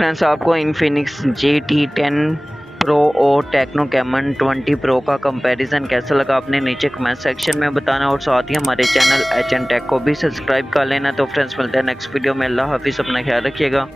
Friends आपको Infinix GT10 pro और techno caiman 20 pro का कंपैरिजन कैसा लगा आपने नीचे कमेंट सेक्शन में बताना, और साथ ही हमारे चैनल एच एन टेक को भी सब्सक्राइब कर लेना। तो फ्रेंड्स मिलते हैं नेक्स्ट वीडियो में। अल्लाह हाफिज़, अपना ख्याल रखिएगा।